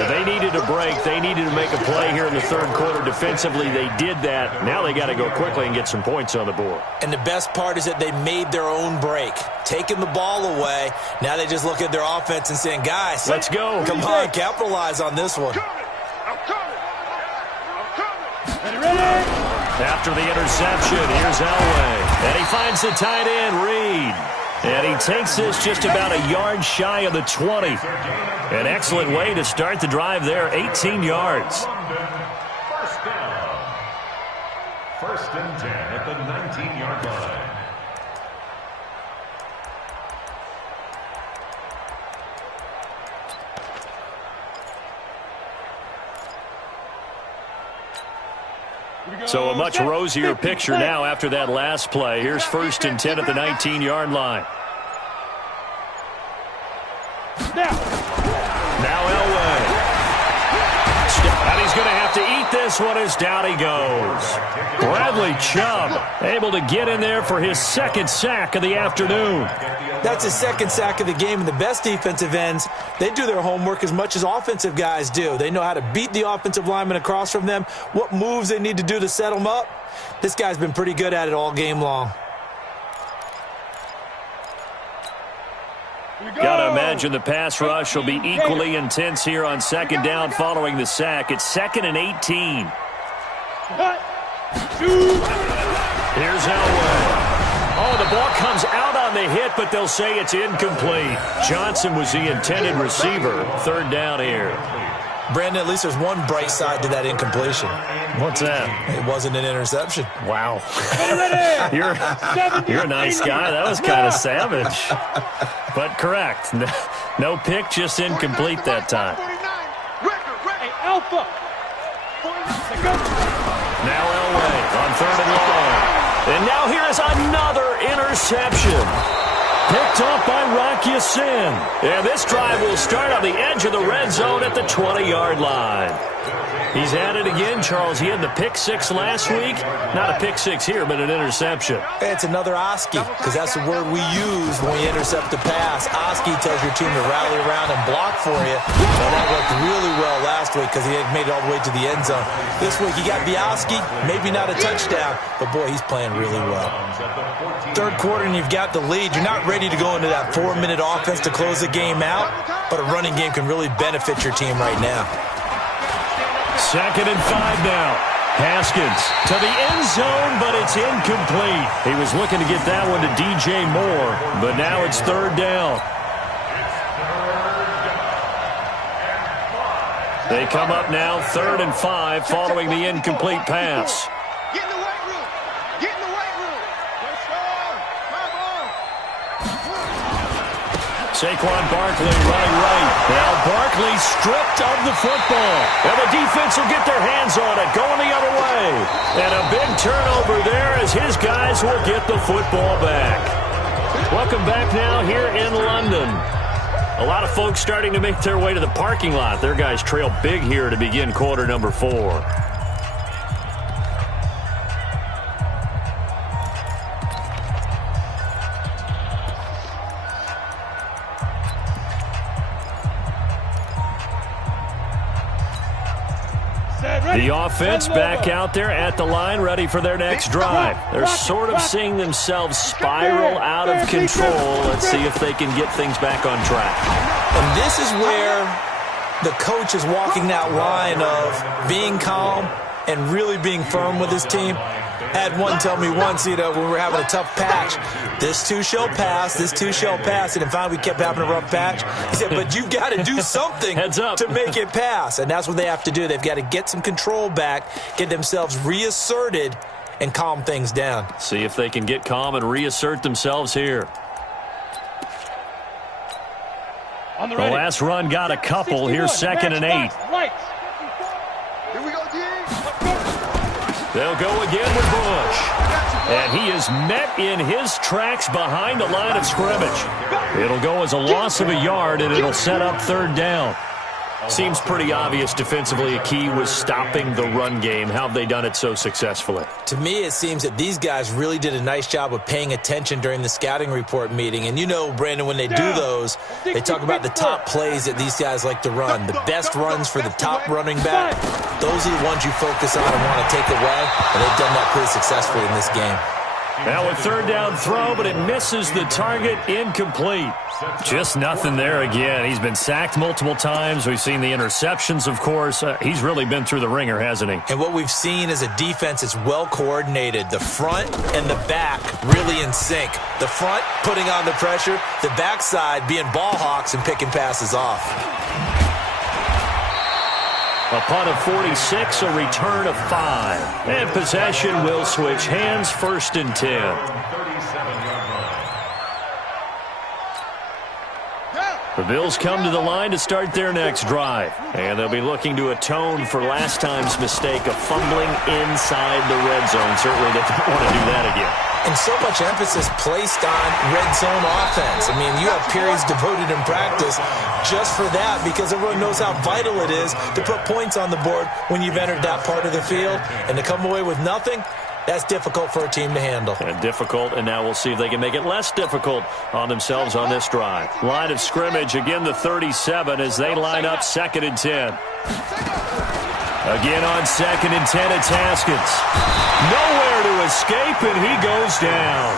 They needed a break. They needed to make a play here in the 3rd quarter. Defensively, they did that. Now they got to go quickly and get some points on the board. And the best part is that they made their own break, taking the ball away. Now they just look at their offense and saying, guys, let's go. Come on, capitalize on this one. I'm coming. Ready? After the interception, here's Elway. And he finds the tight end, Reed. And he takes this just about a yard shy of the 20. An excellent way to start the drive there, 18 yards. First down. 1st and 10 at the 19-yard line. So a much rosier picture now after that last play. Here's 1st and 10 at the 19-yard line. Now Elway. And he's going to have to eat this one as down he goes. Bradley Chubb able to get in there for his 2nd sack of the afternoon. That's his 2nd sack of the game, and the best defensive ends, they do their homework as much as offensive guys do. They know how to beat the offensive lineman across from them, what moves they need to do to set them up. This guy's been pretty good at it all game long. Got to imagine the pass rush will be equally intense here on 2nd down following the sack. It's 2nd and 18. Here's Elway. Oh, the ball comes out on the hit, but they'll say it's incomplete. Johnson was the intended receiver. 3rd down here. Brandon, at least there's one bright side to that incompletion. What's that? It wasn't an interception. Wow. You're a nice guy. That was kind of savage. But correct. No pick, just incomplete that time. Alpha. Now Elway on 3rd and long. And now here is another interception. Picked off by Rocky Sin. And this drive will start on the edge of the red zone at the 20-yard line. He's at it again, Charles. He had the pick 6 last week. Not a pick 6 here, but an interception. It's another Oski, because that's the word we use when we intercept a pass. Oski tells your team to rally around and block for you. And that worked really well last week because he had made it all the way to the end zone. This week he got the Oski, maybe not a touchdown, but boy, he's playing really well. 3rd quarter and you've got the lead. You're not ready to go into that 4-minute offense to close the game out, but a running game can really benefit your team right now. 2nd and 5 now. Haskins to the end zone, but it's incomplete. He was looking to get that one to DJ Moore, but now it's 3rd down. They come up now 3rd and 5 following the incomplete pass. Get in the weight room. Get in the weight room. Let's go. Come on. Saquon Barkley running right. Now Barkley stripped of the football. And the defense will get their hands on it, going the other way. And a big turnover there as his guys will get the football back. Welcome back now here in London. A lot of folks starting to make their way to the parking lot. Their guys trail big here to begin quarter number 4. The offense back out there at the line, ready for their next drive. They're sort of seeing themselves spiral out of control. Let's see if they can get things back on track. And this is where the coach is walking that line of being calm and really being firm with his team. Had one tell me once, when we were having a tough patch, this too shall pass, this too shall pass. And finally we kept having a rough patch. He said, but you've got to do something to make it pass. And that's what they have to do. They've got to get some control back, get themselves reasserted, and calm things down. See if they can get calm and reassert themselves here. The last run got a couple. Here's 2nd and 8. Here we go, D. They'll go again with Bush. And he is met in his tracks behind the line of scrimmage. It'll go as a loss of a yard, and it'll set up 3rd down. Seems pretty obvious defensively a key was stopping the run game. How have they done it so successfully? To me, it seems that these guys really did a nice job of paying attention during the scouting report meeting. And you know, Brandon, when they do those, they talk about the top plays that these guys like to run. The best runs for the top running back. Those are the ones you focus on and want to take away. And they've done that pretty successfully in this game. Now a 3rd down throw, but it misses the target, incomplete. Just nothing there again. He's been sacked multiple times. We've seen the interceptions, of course. He's really been through the ringer, hasn't he? And what we've seen is a defense that's well coordinated. The front and the back really in sync. The front putting on the pressure, the backside being ball hawks and picking passes off. A punt of 46, a return of 5. And possession will switch hands, 1st and 10. The Bills come to the line to start their next drive. And they'll be looking to atone for last time's mistake of fumbling inside the red zone. Certainly they don't want to do that again. And so much emphasis placed on red zone offense. I mean, you have periods devoted in practice just for that because everyone knows how vital it is to put points on the board when you've entered that part of the field. And to come away with nothing, that's difficult for a team to handle. And difficult, and now we'll see if they can make it less difficult on themselves on this drive. Line of scrimmage, again the 37 as they line up 2nd and 10. Again on 2nd and 10, it's Haskins. Nowhere to escape, and he goes down.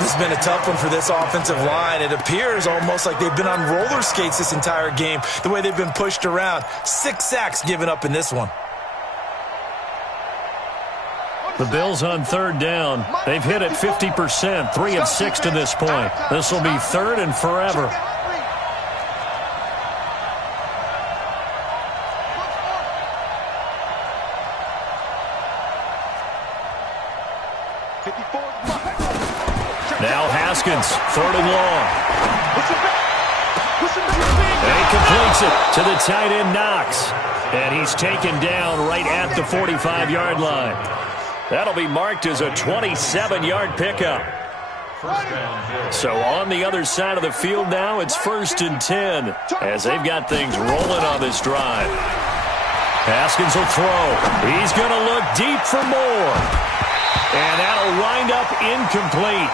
This has been a tough one for this offensive line. It appears almost like they've been on roller skates this entire game, the way they've been pushed around. 6 sacks given up in this one. The Bills on 3rd down. They've hit it 50%, 3 of 6 to this point. This will be 3rd and forever. Now Haskins, 3rd and long. And he completes it to the tight end Knox. And he's taken down right at the 45-yard line. That'll be marked as a 27-yard pickup. So on the other side of the field now, it's 1st and 10 as they've got things rolling on this drive. Haskins will throw. He's going to look deep for more. And that'll wind up incomplete.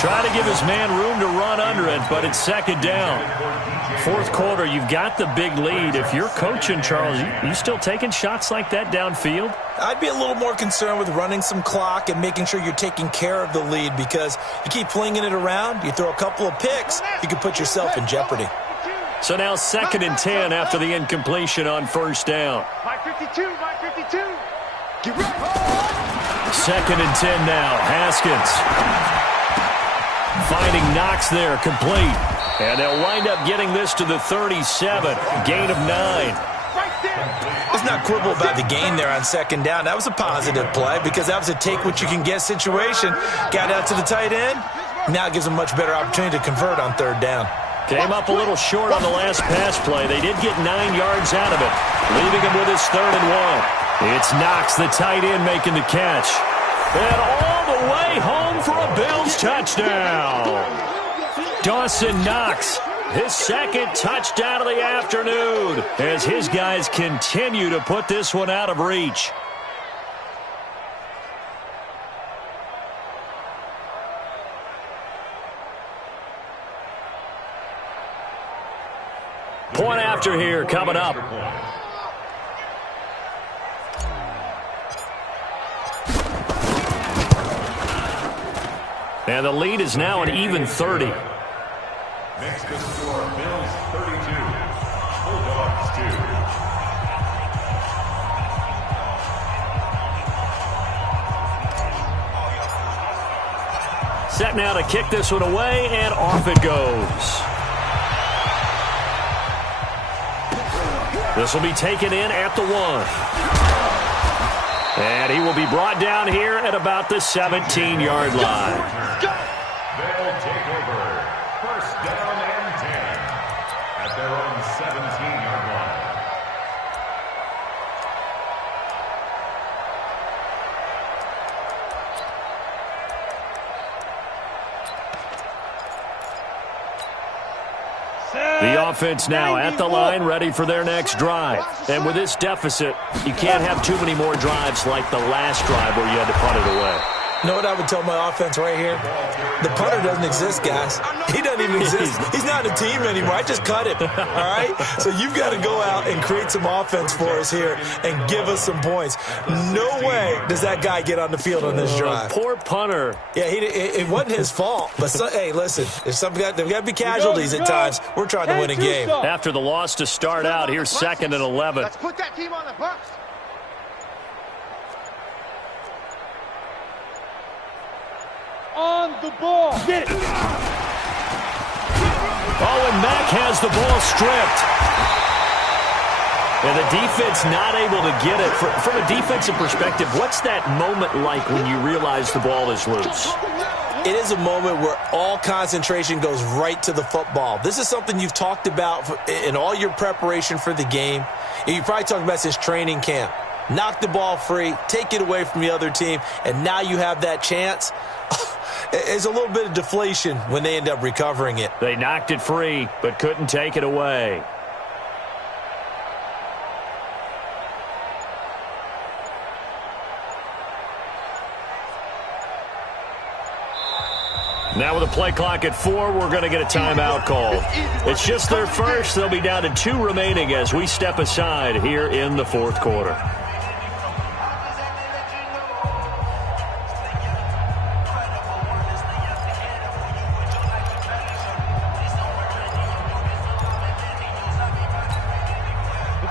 Try to give his man room to run under it, but it's 2nd down. 4th quarter, you've got the big lead. If you're coaching, Charles, you still taking shots like that downfield? I'd be a little more concerned with running some clock and making sure you're taking care of the lead because you keep flinging it around, you throw a couple of picks, you can put yourself in jeopardy. So now 2nd and 10 after the incompletion on 1st down. 552. Get ready. 2nd and 10 now. Haskins finding Knox there, complete. And they'll wind up getting this to the 37. Gain of 9. Let's not quibble about the gain there on 2nd down. That was a positive play because that was a take-what-you-can-get situation. Got out to the tight end. Now it gives them much better opportunity to convert on 3rd down. Came up a little short on the last pass play. They did get 9 yards out of it, leaving him with his 3rd and 1. It's Knox, the tight end, making the catch. And all the way home for a Bills touchdown. Dawson Knox, his 2nd touchdown of the afternoon, as his guys continue to put this one out of reach. Point after here coming up. And the lead is now an even 30. Next to score, Bills 32, Bulldogs 2. Set now to kick this one away, and off it goes. This will be taken in at the 1. And he will be brought down here at about the 17-yard line. They'll take over. 1st down and 10 at their own 17-yard line. The offense now at the line, ready for their next drive. And with this deficit, you can't have too many more drives like the last drive where you had to punt it away. You know what I would tell my offense right here? The punter doesn't exist, guys. He doesn't even exist. He's not a team anymore. I just cut him, all right? So you've got to go out and create some offense for us here and give us some points. No way does that guy get on the field on this drive. Poor punter. Yeah, it wasn't his fault. But, hey, listen, there's got to be casualties at times. We're trying to win a game. After the loss to start out, here's 2nd and 11. Let's put that team on the bus. On the ball. Get it. Oh, and Mack has the ball stripped. And the defense not able to get it. From a defensive perspective, what's that moment like when you realize the ball is loose? It is a moment where all concentration goes right to the football. This is something you've talked about in all your preparation for the game. You probably talked about since training camp. Knock the ball free, take it away from the other team, and now you have that chance. There's a little bit of deflation when they end up recovering it. They knocked it free, but couldn't take it away. Now with a play clock at 4, we're going to get a timeout call. It's just their first. They'll be down to 2 remaining as we step aside here in the 4th quarter.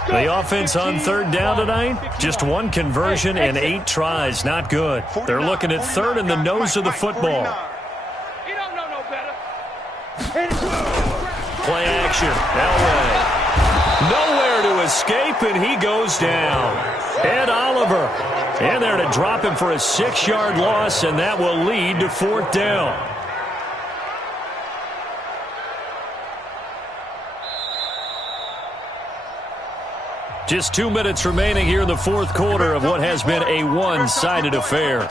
The offense on 3rd down tonight, just 1 conversion and 8 tries. Not good. They're looking at 3rd in the nose of the football. You don't know no better. Play action. Elway. Nowhere to escape, and he goes down. Ed Oliver in there to drop him for a 6-yard loss, and that will lead to 4th down. Just 2 minutes remaining here in the 4th quarter of what has been a one-sided affair.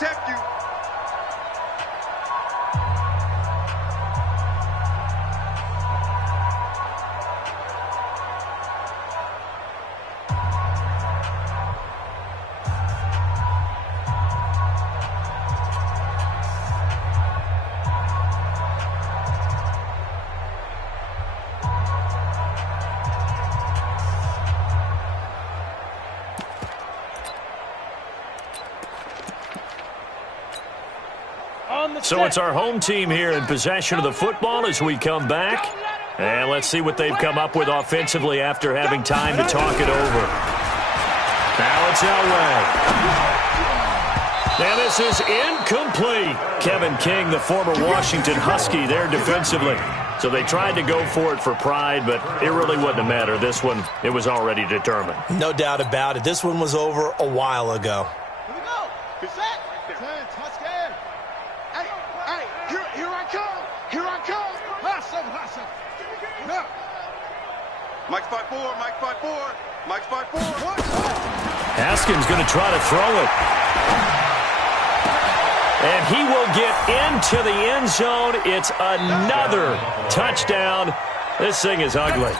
So it's our home team here in possession of the football as we come back. And let's see what they've come up with offensively after having time to talk it over. Now it's Elway. And this is incomplete. Kevin King, the former Washington Husky, there defensively. So they tried to go for it for pride, but it really wouldn't have mattered. This one, it was already determined. No doubt about it. This one was over a while ago. Here we go. Good set. Touchdown. Hey, here I come. Here I come. Hustle. Mike's 5'4", Mike's 5'4", Mike's 5'4". Haskins going to try to throw it. And he will get into the end zone. It's another touchdown. This thing is ugly.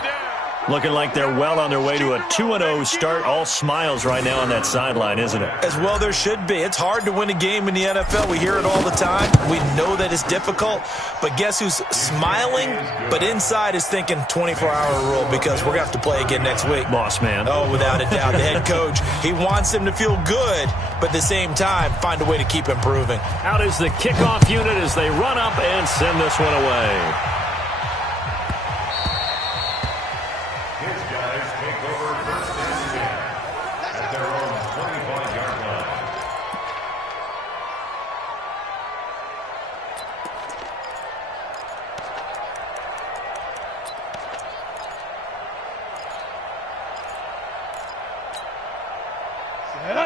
Looking like they're well on their way to a 2-0 start. All smiles right now on that sideline, isn't it? As well there should be. It's hard to win a game in the NFL. We hear it all the time. We know that it's difficult. But guess who's smiling? But inside is thinking 24-hour rule because we're going to have to play again next week. Boss man. Oh, without a doubt. The head coach, he wants them to feel good, but at the same time, find a way to keep improving. Out is the kickoff unit as they run up and send this one away.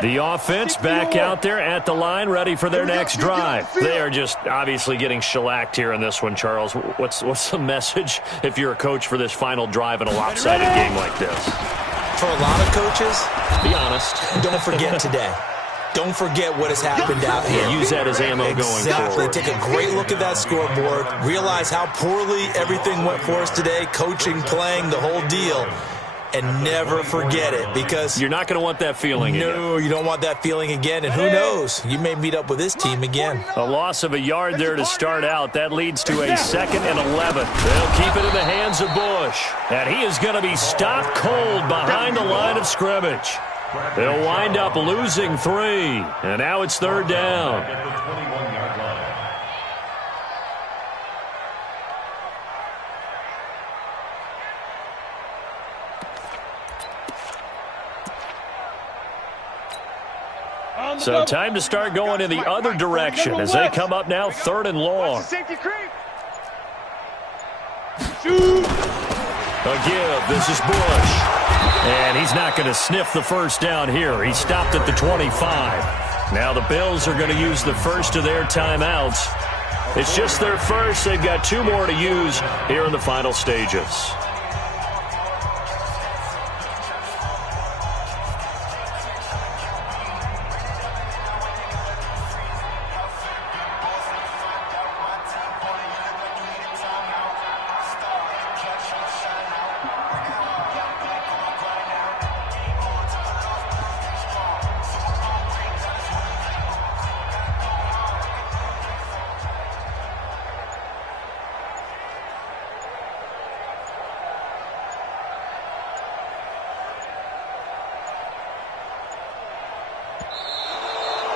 The offense back out there at the line, ready for their next drive. They are just obviously getting shellacked here in this one, Charles. What's the message if you're a coach for this final drive in a lopsided game like this? For a lot of coaches, be honest. Don't forget today. Don't forget what has happened out here. Use that as ammo going forward. Take a great look at that scoreboard. Realize how poorly everything went for us today. Coaching, playing, the whole deal. And never forget it because you're not going to want that feeling again. No, you don't want that feeling again. And who knows? You may meet up with this team again. A loss of a yard there to start out. That leads to a 2nd and 11. They'll keep it in the hands of Bush. And he is going to be stopped cold behind the line of scrimmage. They'll wind up losing 3. And now it's 3rd down. So time to start going in the other direction as they come up now 3rd and long. A give. This is Bush. And he's not going to sniff the first down here. He stopped at the 25. Now the Bills are going to use the first of their timeouts. It's just their first. They've got 2 more to use here in the final stages.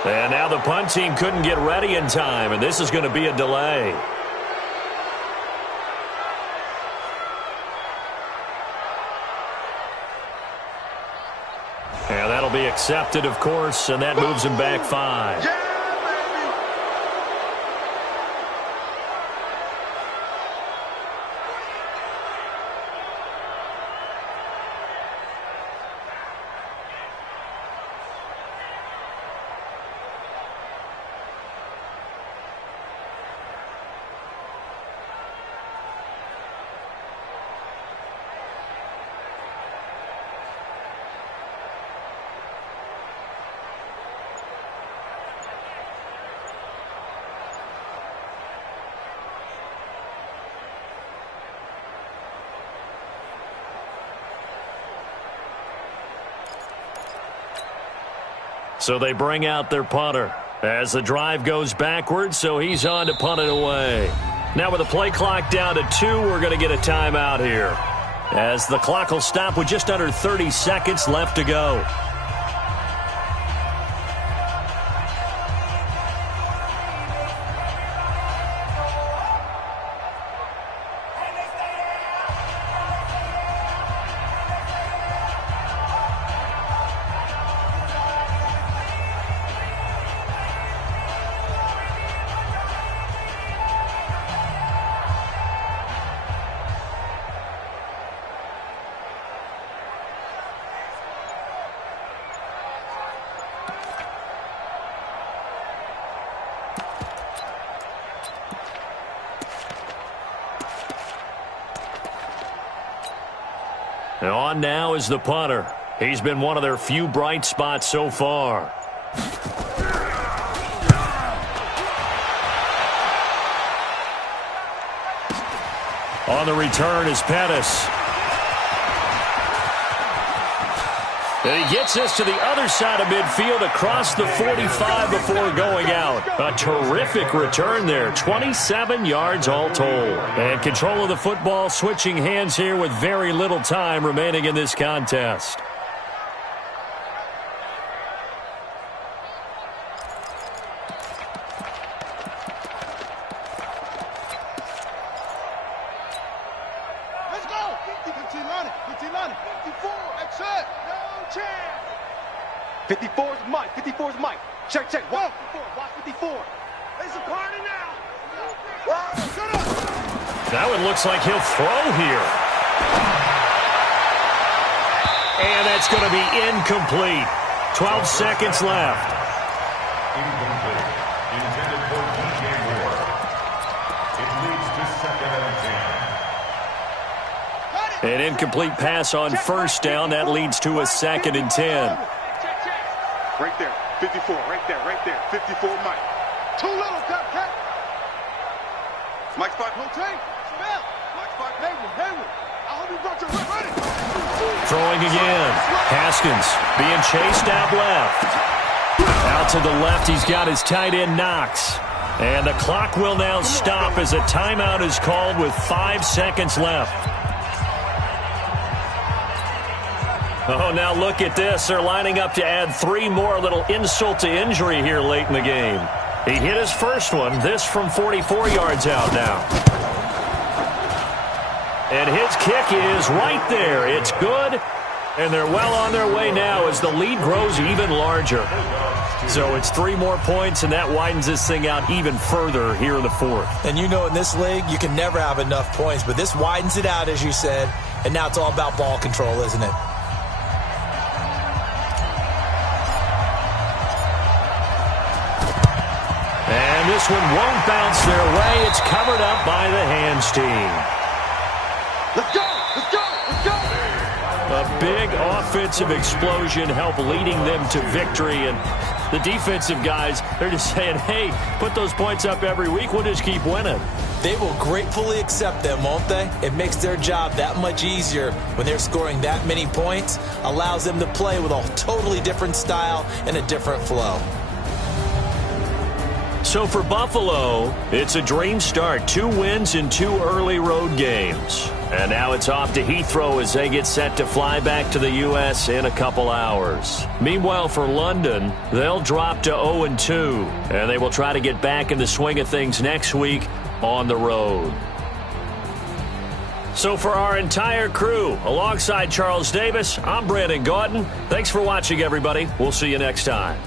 And now the punt team couldn't get ready in time, and this is going to be a delay. And that'll be accepted, of course, and that moves him back 5. So they bring out their punter as the drive goes backwards, so he's on to punt it away. Now with the play clock down to 2, we're going to get a timeout here as the clock will stop with just under 30 seconds left to go. And on now is the punter. He's been one of their few bright spots so far. On the return is Pettis. And he gets this to the other side of midfield across the 45 before going out. A terrific return there. 27 yards all told. And control of the football switching hands here with very little time remaining in this contest. Let's go. 15 on it. 54. That's it. 54 is Mike. 54 is Mike. Check. Watch 54. Watch 54. It's a party now. Shut up. That one looks like he'll throw here. And that's going to be incomplete. 12 seconds left. Incomplete. Intended for DJ Moore. It leads to 2nd and 10. An incomplete pass on first down. That leads to a 2nd and 10. Right there, 54, right there, 54, Mike. Too little, Cupcake. Mike Spike, no tank. Spell. Mike Spike, Hayward. I hope you brought your whip ready. Throwing again. Haskins being chased out left. Out to the left, he's got his tight end Knox. And the clock will now stop as a timeout is called with 5 seconds left. Oh, now look at this. They're lining up to add 3 more, little insult to injury here late in the game. He hit his first one. This from 44 yards out now. And his kick is right there. It's good. And they're well on their way now as the lead grows even larger. So it's 3 more points, and that widens this thing out even further here in the 4th. And you know in this league, you can never have enough points, but this widens it out, as you said. And now it's all about ball control, isn't it? And this one won't bounce their way. It's covered up by the hands team. Let's go. A big offensive explosion helped leading them to victory. And the defensive guys, they're just saying, hey, put those points up every week. We'll just keep winning. They will gratefully accept them, won't they? It makes their job that much easier when they're scoring that many points. Allows them to play with a totally different style and a different flow. So for Buffalo, it's a dream start. 2 wins in 2 early road games. And now it's off to Heathrow as they get set to fly back to the U.S. in a couple hours. Meanwhile, for London, they'll drop to 0-2. And they will try to get back in the swing of things next week on the road. So for our entire crew, alongside Charles Davis, I'm Brandon Gaudin. Thanks for watching, everybody. We'll see you next time.